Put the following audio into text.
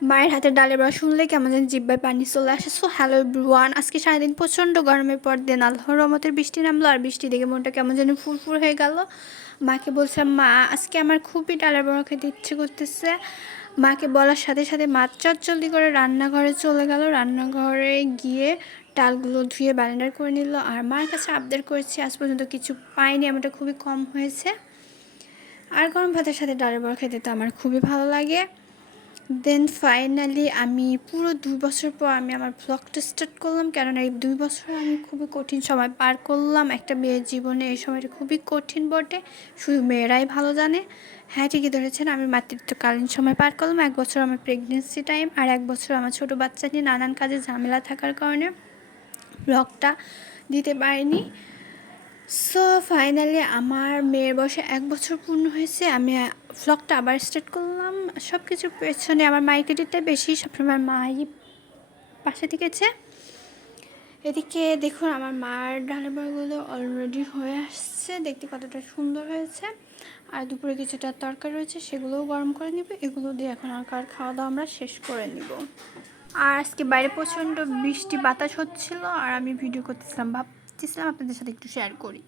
মায়ের হাতের ডালের বড়া শুনলে কেমন যেন জিহ্বায় পানি চলে আসে। সো হ্যালো এভরিওয়ান, আজকে সারাদিন প্রচণ্ড গরমের পর দিন আল্লাহর রহমতের বৃষ্টি নামলো, আর বৃষ্টি দেখে মনটা কেমন যেন ফুরফুর হয়ে গেল। মাকে বলছিলাম, মা আজকে আমার খুবই ডালের বড়া খেতে ইচ্ছে করতেছে। মাকে বলার সাথে সাথে মা চটজলদি করে রান্নাঘরে চলে গেল। রান্নাঘরে গিয়ে ডালগুলো ধুয়ে ব্লেন্ডার করে নিল। আর মার কাছে আবদার করেছি, আজ পর্যন্ত কিছু পাইনি, আমারটা খুবই কম হয়েছে। আর গরম ভাতের সাথে ডালের বড়া খেতে তো আমার খুবই ভালো লাগে। দেন ফাইনালি আমি পুরো 2 বছর পর আমি আমার ব্লগটা স্টার্ট করলাম, কেননা এই 2 বছর আমি খুবই কঠিন সময় পার করলাম। একটা মেয়ের জীবনে এই সময়টা খুবই কঠিন বটে, শুধু মেয়েরাই ভালো জানে। হ্যাঁ, ঠিকই ধরেছেন, আমি মাতৃত্বকালীন সময় পার করলাম। 1 বছর আমার প্রেগনেন্সি টাইম, আর 1 বছর আমার ছোটো বাচ্চা নিয়ে নানান কাজে ঝামেলা থাকার কারণে ব্লগটা দিতে পারিনি। সো ফাইনালি আমার মেয়ের বয়সে 1 বছর পূর্ণ হয়েছে, আমি ভ্লগটা আবার স্টার্ট করলাম। সব কিছুর পেছনে আমার মায়ের ক্রেডিটটা বেশি, সবসময় মাই পাশে থেকেছে। এদিকে দেখুন, আমার মার ডালের বড়াগুলো অলরেডি হয়ে আসছে, দেখতে কতটা সুন্দর হয়েছে। আর দুপুরে কিছুটা তরকারি রয়েছে, সেগুলোও গরম করে নিব। এগুলো দিয়ে এখন আর খাওয়া দাওয়া আমরা শেষ করে নিব। আর আজকে বাইরে প্রচণ্ড বৃষ্টি বাতাস হচ্ছিল, আর আমি ভিডিও করতেছিলাম, ভাবতেছিলাম আপনাদের সাথে একটু শেয়ার করি।